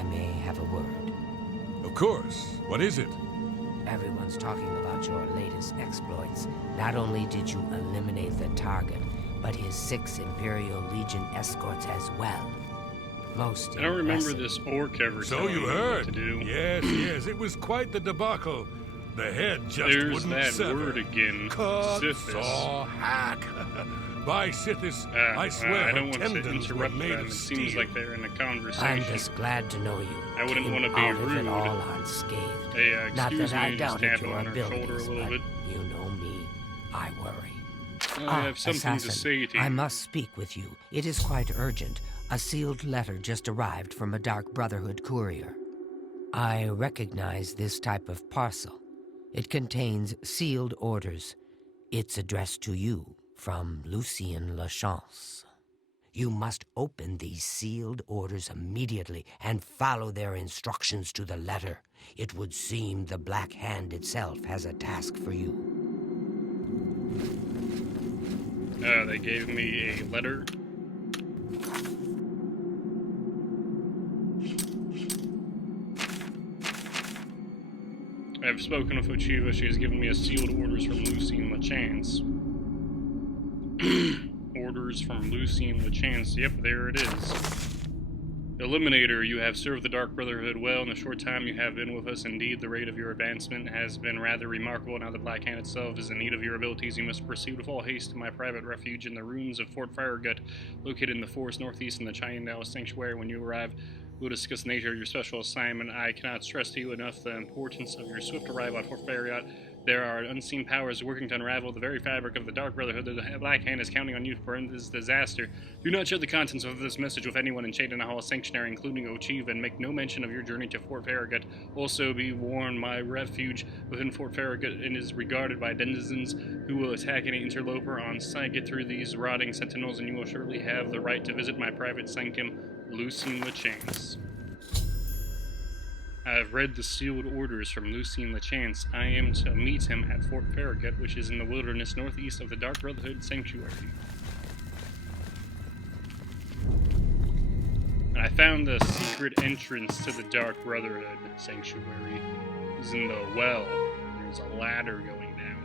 I may have a word. Of course. What is it? Everyone's talking about your latest exploits. Not only did you eliminate the target, but his 6 Imperial Legion escorts as well. Most I don't remember impressive. this orc ever So telling you me heard. what to do. Yes, it was quite the debacle. The head just There's wouldn't that sever. word again. Cut, Sithis. saw, hack. By Sithis, I swear I don't her want to tendons were interrupt made them. of It steel. seems like they're in a conversation. I'm just glad to know you. I wouldn't came want to be out of rude. it all unscathed. Hey, Not excuse that I me, just doubted tapping your on her shoulder a abilities, little but bit. you know me. I worry. I have something assassin, to say to you. I must speak with you. It is quite urgent. A sealed letter just arrived from a Dark Brotherhood courier. I recognize this type of parcel. It contains sealed orders. It's addressed to you from Lucien Lachance. You must open these sealed orders immediately and follow their instructions to the letter. It would seem the Black Hand itself has a task for you. They gave me a letter. I've spoken with Uchiva. She has given me a sealed orders from Lucien Lachance. Orders from Lucien Lachance. Yep, there it is. Eliminator, you have served the Dark Brotherhood well in the short time you have been with us. Indeed, the rate of your advancement has been rather remarkable. Now the Black Hand itself is in need of your abilities. You must proceed with all haste to my private refuge in the ruins of Fort Firegut, located in the forest northeast in the Chinandao Sanctuary. When you arrive, we'll discuss the nature of your special assignment. I cannot stress to you enough the importance of your swift arrival at Fort Firegut. There are unseen powers working to unravel the very fabric of the Dark Brotherhood. The Black Hand is counting on you to prevent this disaster. Do not share the contents of this message with anyone in Shadowmere Sanctuary, including Uchiva, and make no mention of your journey to Fort Firegut. Also, be warned, my refuge within Fort Firegut is regarded by denizens who will attack any interloper on sight. Get through these rotting sentinels, and you will surely have the right to visit my private sanctum, Lucien Lachance. I have read the sealed orders from Lucien Lachance. I am to meet him at Fort Farragut, which is in the wilderness northeast of the Dark Brotherhood Sanctuary. And I found the secret entrance to the Dark Brotherhood Sanctuary. It's in the well. There's a ladder going down.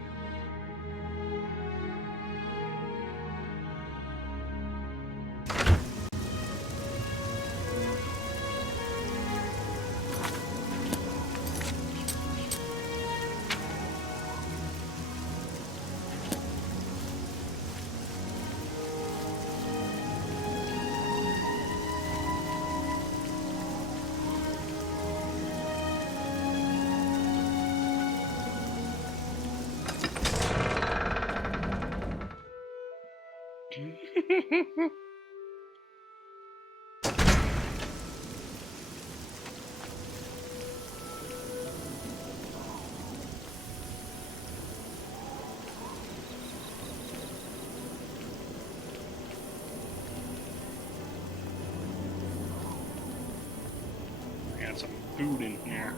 I got some food in here.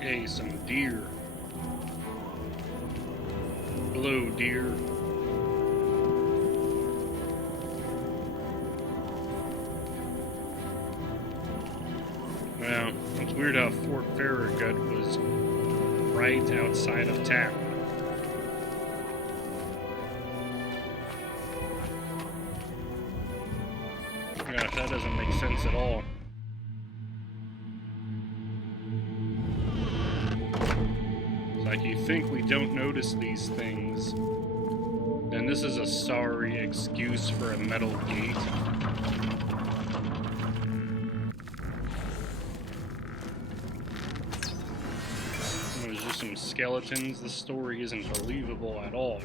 Hey, some deer. Hello, deer. Well, it's weird how Fort Farragut was right outside of town. Gosh, that doesn't make sense at all. It's like you think we don't notice these things, then this is a sorry excuse for a metal gate. There's just some skeletons. The story isn't believable at all.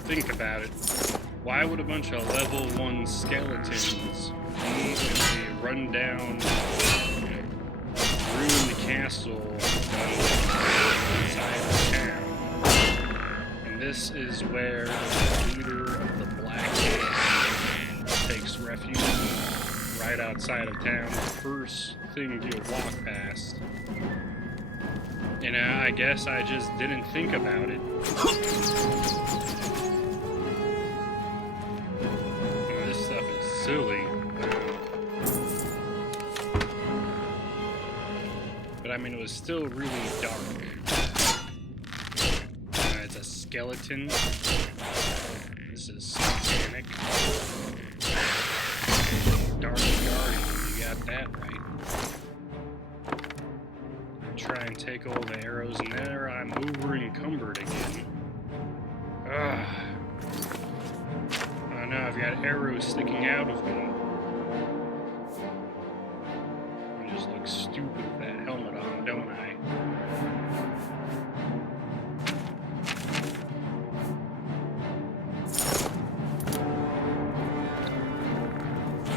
Think about it. Why would a bunch of level 1 skeletons be in a rundown, ruined castle inside of town? And this is where the leader of the Black Hand takes refuge, right outside of town. The first thing you'll walk past. And You know, I guess I just didn't think about it. Oh, this stuff is silly. But I mean, it was still really dark. It's a skeleton. This is satanic. Dark Guardian, you got that right. Try and take all the arrows in there. I'm over encumbered again. Ugh. Oh no, I've got arrows sticking out of me. I just look stupid with that helmet on, don't I?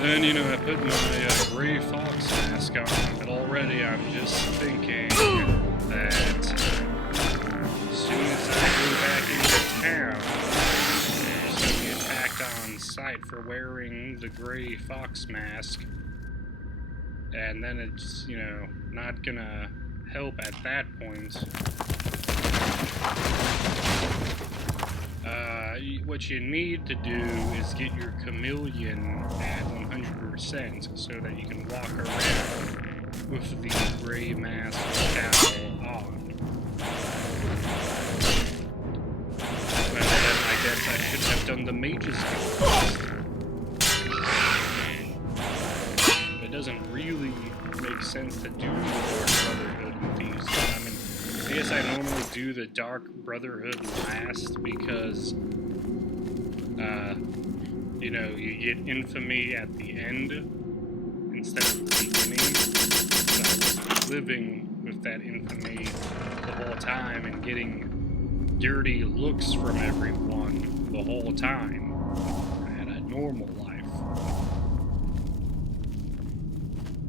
Then, you know, I put my gray fox mask on, but already I'm just thinking that as soon as I go back into town, I'm just gonna be attacked on sight for wearing the gray fox mask. And then it's, you know, not gonna help at that point. What you need to do is get your chameleon at 100% so that you can walk around with the gray mask cowl on. But then I guess I should have done the mage's first. It doesn't really make sense to do the Dark Brotherhood with these. I mean, I guess I normally do the Dark Brotherhood last because, you know, you get infamy at the end instead of the beginning. So I was living with that infamy the whole time and getting dirty looks from everyone the whole time. I had a normal life.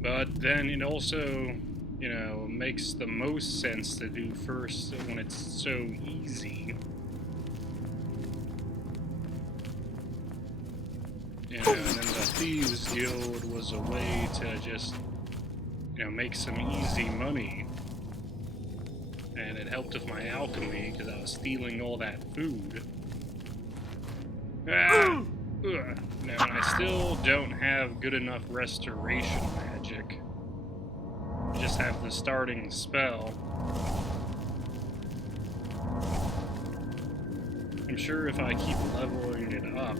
But then it also, you know, makes the most sense to do first when it's so easy. You know, and then the Thieves Guild was a way to just, you know, make some easy money. And it helped with my alchemy because I was stealing all that food. No, I still don't have good enough restoration magic. I just have the starting spell. I'm sure if I keep leveling it up,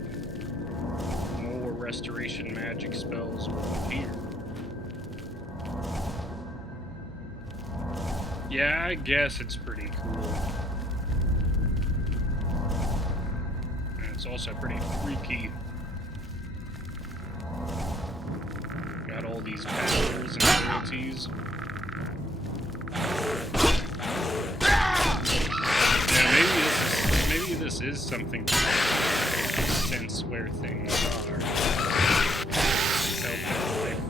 more restoration magic spells will appear. Yeah, I guess it's pretty cool. And it's also pretty freaky. Got all these powers and abilities. Yeah, maybe this is something to sense where things are. Help their life.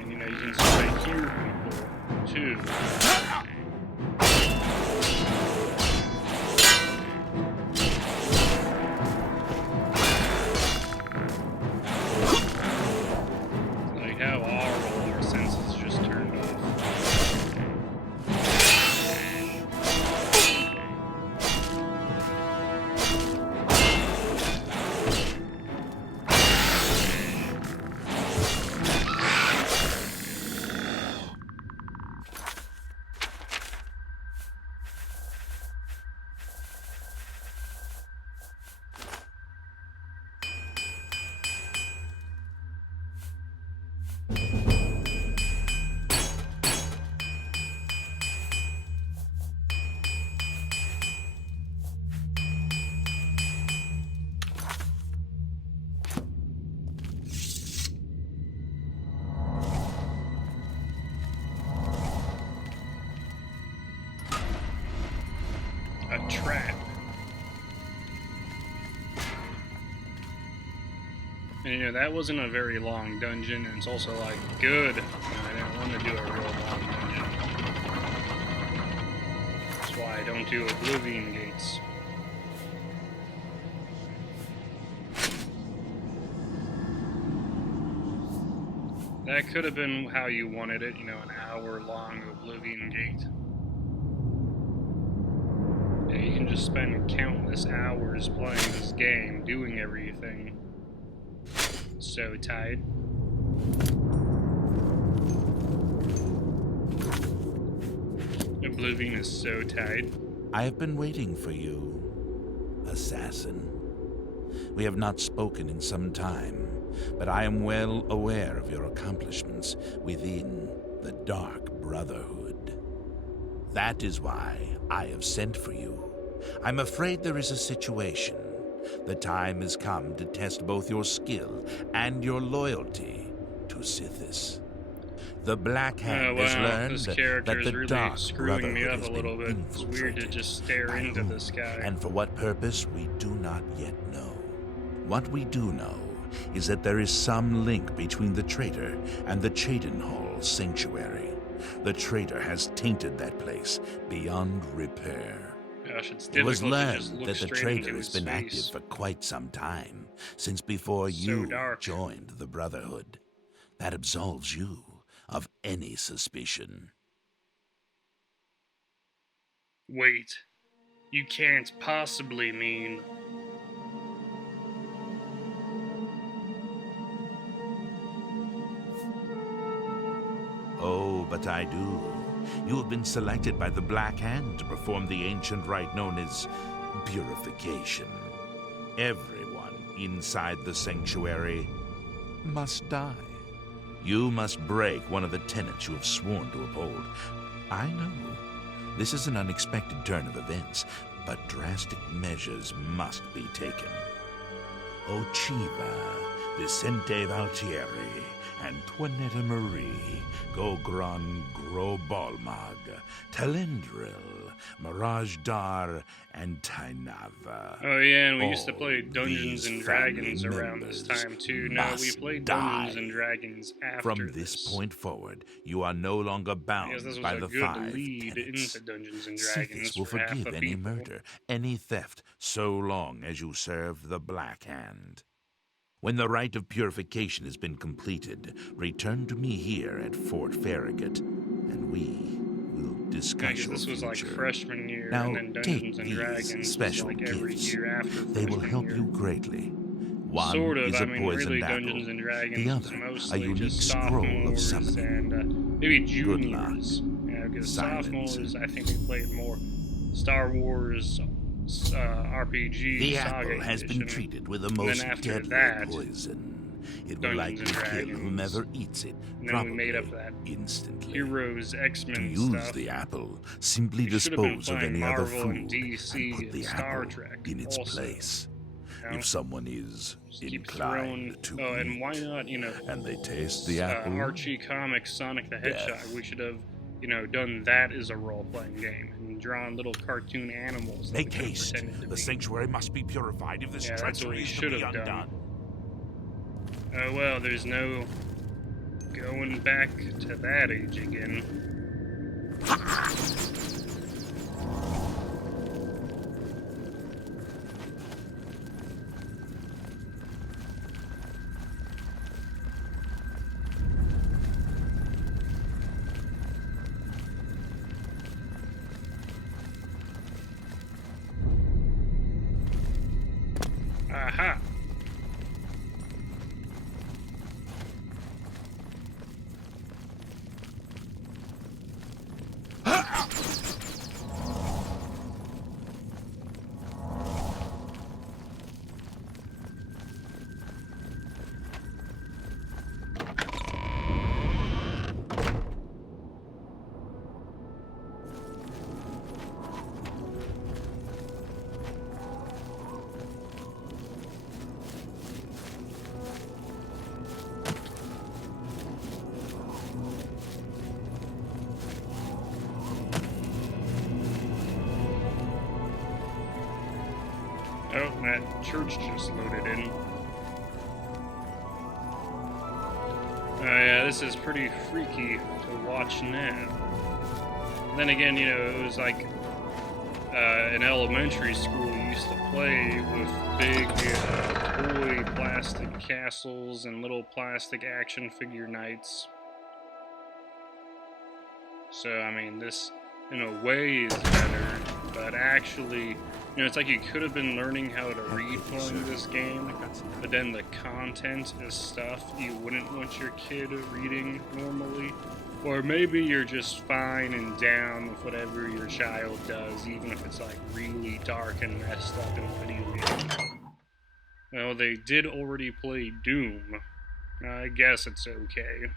And you know, you can sort of hear people too. Like how are all our senses just turned off? A trap. And you know, that wasn't a very long dungeon, and it's also like, good. I didn't want to do a real long dungeon. That's why I don't do Oblivion gates. That it could have been how you wanted it, you know, an hour-long Oblivion gate. Yeah, you can just spend countless hours playing this game, doing everything. So tight. Oblivion is so tight. I have been waiting for you, assassin. We have not spoken in some time, but I am well aware of your accomplishments within the Dark Brotherhood. That is why I have sent for you. I'm afraid there is a situation. The time has come to test both your skill and your loyalty to Sithis. The Black Hand has learned this that character is the really Dark screwing me Brotherhood up has a little been bit. It's weird to infiltrated. just stare By into whom, this guy. and for what purpose, we do not yet know. What we do know is that there is some link between the traitor and the Cheydinhal Sanctuary. The traitor has tainted that place beyond repair. Gosh, it's It was difficult to just learned look that the straight traitor into has his been active face. for quite some time, since before So you dark. joined the Brotherhood. That absolves you of any suspicion. Wait, you can't possibly mean... Oh, but I do. You have been selected by the Black Hand to perform the ancient rite known as purification. Everyone inside the sanctuary must die. You must break one of the tenets you have sworn to uphold. I know. This is an unexpected turn of events, but drastic measures must be taken. Ochiva, Vicente Valtieri, Antoinetta Marie, Gogron Grobalmag, Talendril, Mirage Dar, and Tainava. Oh yeah, and we used to All play Dungeons these and family Dragons around this members time too. No, we must played die. Dungeons and Dragons after From this point forward, you are no longer I guess bound this was by a the good 5 lead tenets. into Dungeons and Dragons Sithis will for half forgive the any people. murder, any theft, so long as you serve the Black Hand. When the rite of purification has been completed, return to me here at Fort Farragut, and we will I discuss guess your this was like future. freshman year, Now, and then take Dungeons and these Dragons was special like every gifts. year after They will freshman help year. you greatly. One Sort of, is I a mean, poisoned really, apple. Dungeons and Dragons The was other, mostly a unique just scroll of sophomores summoning. and maybe Good luck. juniors. Yeah, because Silence. sophomores, I think we played more Star Wars RPG The Saga apple has been Edition. treated with the And then most after deadly that, poison. It will Dungeons likely and kill Dragons. whomever eats it, And then we probably made up that instantly. Heroes, To X-Men use stuff. the apple, simply We should have been dispose of playing any other Marvel food and DC put the and Star apple Trek in its also, place. you know? If someone is Just keep throwing. inclined to Oh, and eat, why not? You know, and they taste the apple, Archie Comics Sonic the Hedgehog. Death. We should have, you know, done that as a role-playing game and drawn little cartoon animals. That make we could have haste. pretended to The be. sanctuary must be purified if this Yeah, that's what treachery we is to should be have done. undone. Oh well, there's no going back to that age again. Aha! Oh, that church just loaded in. Oh yeah, this is pretty freaky to watch now. Then again, you know, it was like in elementary school you used to play with big toy plastic castles and little plastic action figure nights. So, I mean, this, in a way, is better, but actually, you know, it's like you could have been learning how to read playing this game, but then the content is stuff you wouldn't want your kid reading normally. Or maybe you're just fine and down with whatever your child does, even if it's like really dark and messed up in a video game. Well, they did already play Doom. I guess it's okay.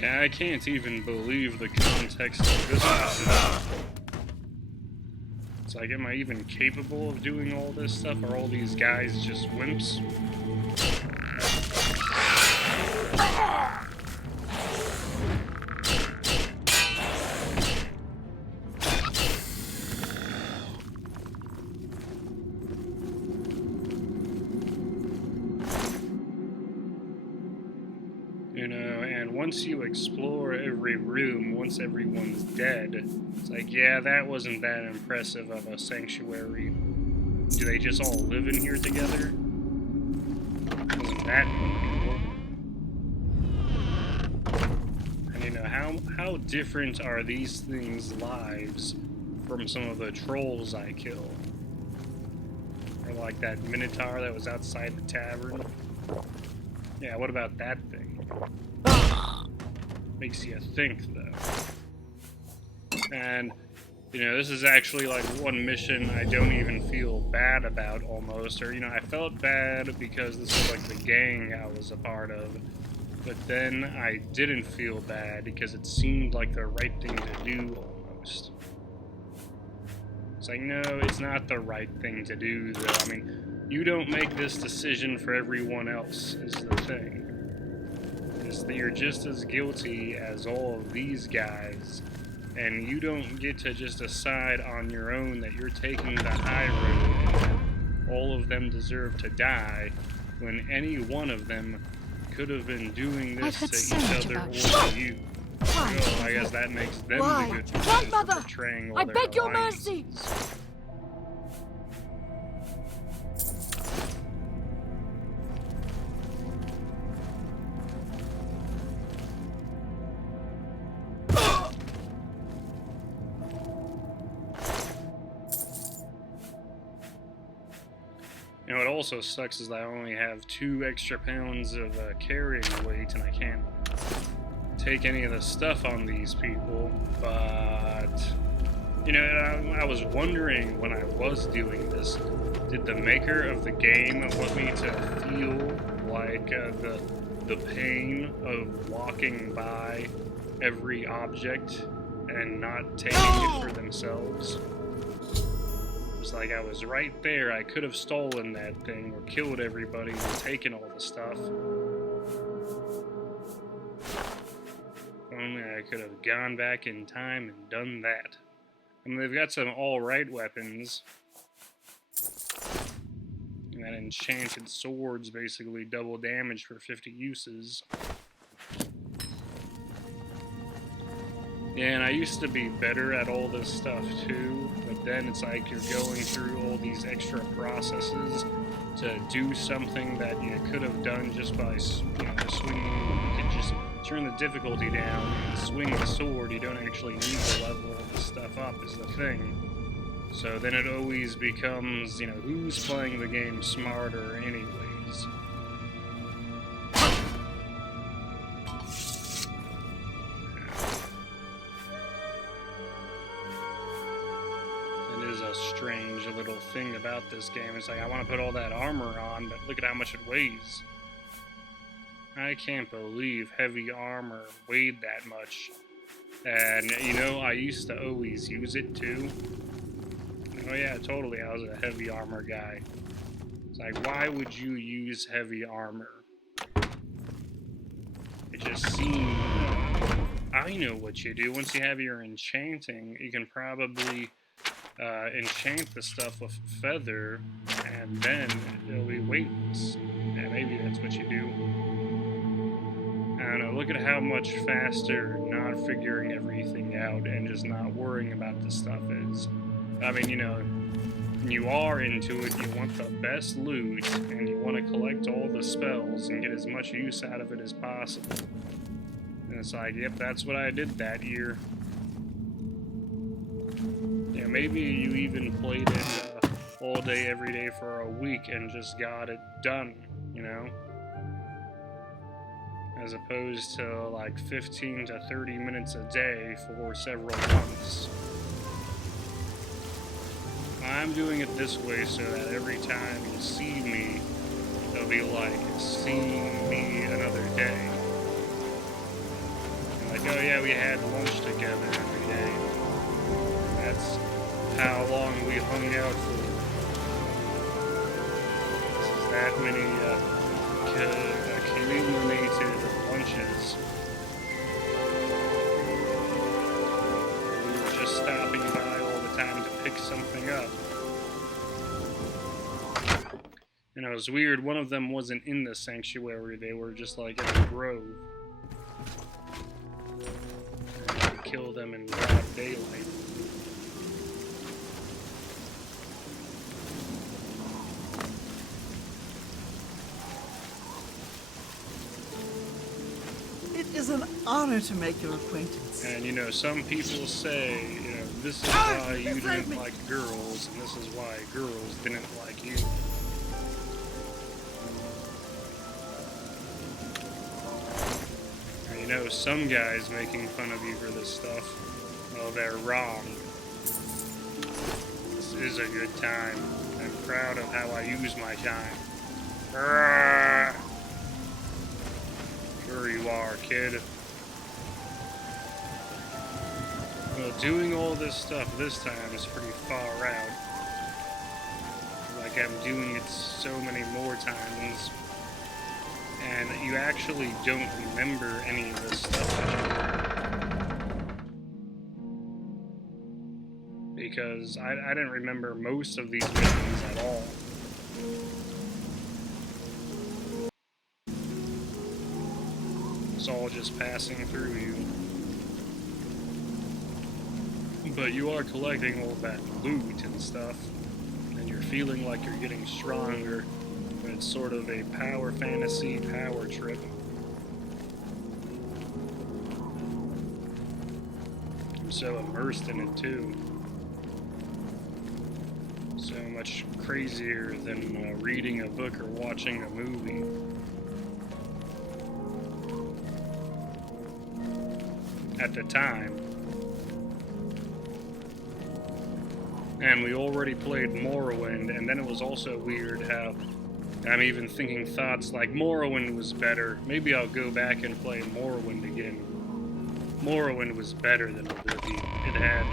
Yeah, I can't even believe the context of this mission. It's like, am I even capable of doing all this stuff? Are all these guys just wimps? You know, and once you explore every room, once everyone's dead, it's like, yeah, that wasn't that impressive of a sanctuary. Do they just all live in here together? Wasn't that cool? And you know, how different are these things' lives from some of the trolls I kill? Or like that minotaur that was outside the tavern? Yeah, what about that thing? Makes you think, though. And, you know, this is actually like one mission I don't even feel bad about, almost. Or, you know, I felt bad because this was like the gang I was a part of. But then I didn't feel bad because it seemed like the right thing to do, almost. It's like, no, it's not the right thing to do, though. I mean, you don't make this decision for everyone else, is the thing. Is that you're just as guilty as all of these guys, and you don't get to just decide on your own that you're taking the high road and that all of them deserve to die, when any one of them could have been doing this to each other or to you. Oh, I guess that makes them the good ones for betraying all I their beg your alliances. mercy! You know, it also sucks is that I only have 2 extra pounds of carrying weight, and I can't take any of the stuff on these people, but, you know, I was wondering when I was doing this, did the maker of the game want me to feel like the pain of walking by every object and not taking it for themselves? It was like I was right there. I could have stolen that thing or killed everybody and taken all the stuff. Only I could have gone back in time and done that. I mean, they've got some alright weapons. And that enchanted sword's basically double damage for 50 uses. Yeah, and I used to be better at all this stuff too, but then it's like you're going through all these extra processes to do something that you could have done just by, you know, swinging. You could just turn the difficulty down and swing the sword. You don't actually need to level this stuff up, is the thing. So then it always becomes, you know, who's playing the game smarter anyways? It is a strange little thing about this game. It's like, I want to put all that armor on, but look at how much it weighs. I can't believe heavy armor weighed that much. And, you know, I used to always use it too. Oh yeah, totally, I was a heavy armor guy. It's like, why would you use heavy armor? It just seemed... I know what you do. Once you have your enchanting, you can probably enchant the stuff with feather, and then it'll be weightless. Yeah, maybe that's what you do. I don't know, look at how much faster not figuring everything out and just not worrying about this stuff is. I mean, you know, you are into it, you want the best loot, and you want to collect all the spells and get as much use out of it as possible. And it's like, yep, that's what I did that year. Yeah, maybe you even played it all day, every day for a week and just got it done, you know? As opposed to like 15 to 30 minutes a day for several months. I'm doing it this way so that every time you see me, it'll be like seeing me another day. Like, oh yeah, we had lunch together every day. That's how long we hung out for. This is that many accumulated lunches. We were just stopping by all the time to pick something up. And it was weird, one of them wasn't in the sanctuary, they were just like in a grove. And we killed them in broad daylight. It is an honor to make your acquaintance. And you know, some people say, you know, this is why you didn't like girls, and this is why girls didn't like you. And you know, some guys making fun of you for this stuff, well, they're wrong. This is a good time. I'm proud of how I use my time. Arrgh. Sure you are, kid. Well, doing all this stuff this time is pretty far out. Like, I'm doing it so many more times. And you actually don't remember any of this stuff anymore. Because I didn't remember most of these missions at all. It's all just passing through you. But you are collecting all that loot and stuff, and you're feeling like you're getting stronger, but it's sort of a power fantasy power trip. I'm so immersed in it too. So much crazier than reading a book or watching a movie. At the time. And we already played Morrowind, and then it was also weird how I'm even thinking thoughts like Morrowind was better. Maybe I'll go back and play Morrowind again. Morrowind was better than Oblivion. It had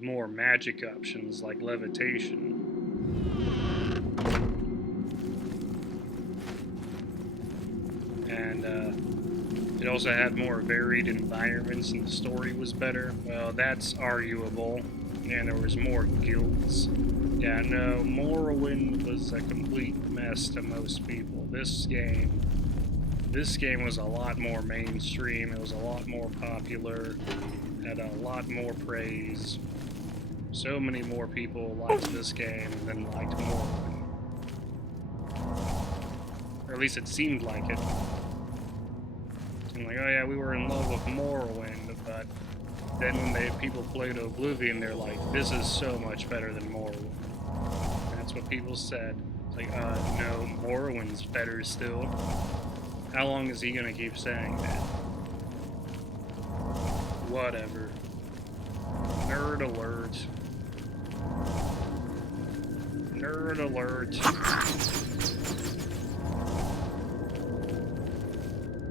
more magic options like levitation. And it also had more varied environments, and the story was better. Well, that's arguable. And there was more guilds. Yeah, no, Morrowind was a complete mess to most people. This game was a lot more mainstream. It was a lot more popular. Had a lot more praise. So many more people liked this game than liked Morrowind. Or at least it seemed like it. And like, oh yeah, we were in love with Morrowind, but then when people played Oblivion, they're like, this is so much better than Morrowind. That's what people said. It's like, no, Morrowind's better still. How long is he gonna keep saying that? Whatever. Nerd alert. Nerd alert.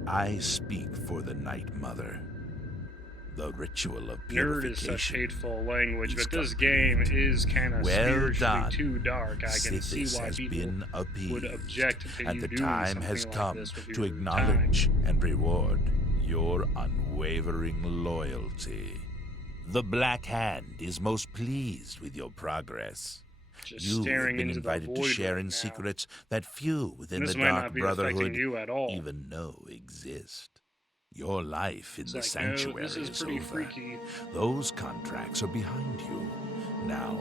I speak for the Night Mother. The ritual of Nerd is such purification hateful language, is but this complete. game is kind of Well spiritually done. too dark. I can see Sithis why has people been appeased, would object to and you the doing time something has like come this with to your acknowledge and reward your unwavering loyalty. The Black Hand is most pleased with your progress. Just You have staring been into the invited to void share right in now. secrets that few within This the might Dark not be Brotherhood affecting you at all. even know exist. Your life in It's the like, sanctuary no, this is pretty over. freaky. Those contracts are behind you. Now,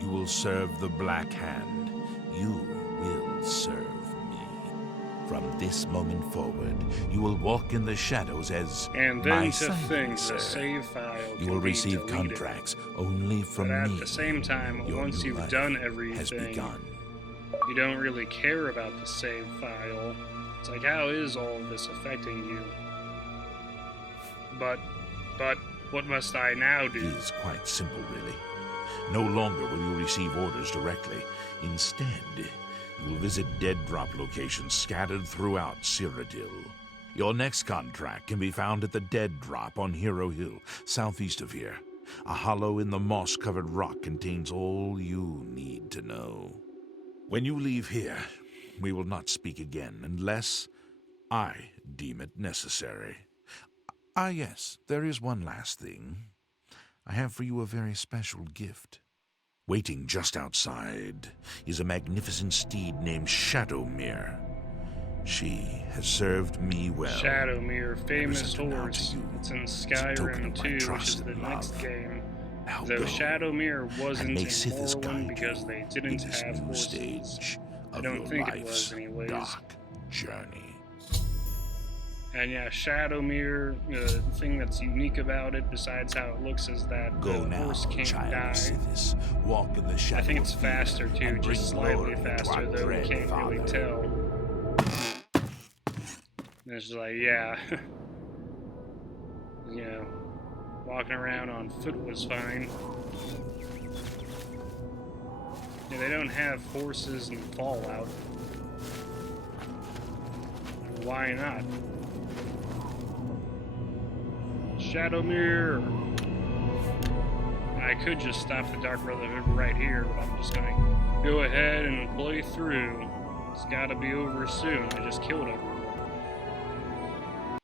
you will serve the Black Hand. You will serve me. From this moment forward, you will walk in the shadows as And my then to think silencer. the save file You can will be receive deleted. contracts only from But me. at the same time, Your once new you've life done has everything, begun. you don't really care about the save file. It's like, how is all of this affecting you? But, what must I now It do? is quite simple, really. No longer will you receive orders directly. Instead, you will visit dead drop locations scattered throughout Cyrodiil. Your next contract can be found at the Dead Drop on Hero Hill, southeast of here. A hollow in the moss-covered rock contains all you need to know. When you leave here, we will not speak again unless I deem it necessary. Ah, yes, there is one last thing. I have for you a very special gift. Waiting just outside is a magnificent steed named Shadowmere. She has served me well. Shadowmere, famous sent her now to horse. you. It's in It's a token Skyrim of my 2, which trust is the and next love. game. Now Though go, Shadowmere and wasn't may in Sithis Morrowind guide because you they in didn't this have new horses. stage I of don't your think it life's was anyways. dark journey. And yeah, Shadowmere, the thing that's unique about it, besides how it looks, is that Go the now, horse can't child die. of Sithis. Walk in the shadow I think it's of fear faster too, and bring just slightly glory to faster, our though we dread can't really father. tell. And it's like, yeah. You know, walking around on foot was fine. Yeah, they don't have horses in Fallout. Why not? Shadowmere! I could just stop the Dark Brotherhood right here, but I'm just gonna go ahead and play through. It's gotta be over soon. I just killed everyone.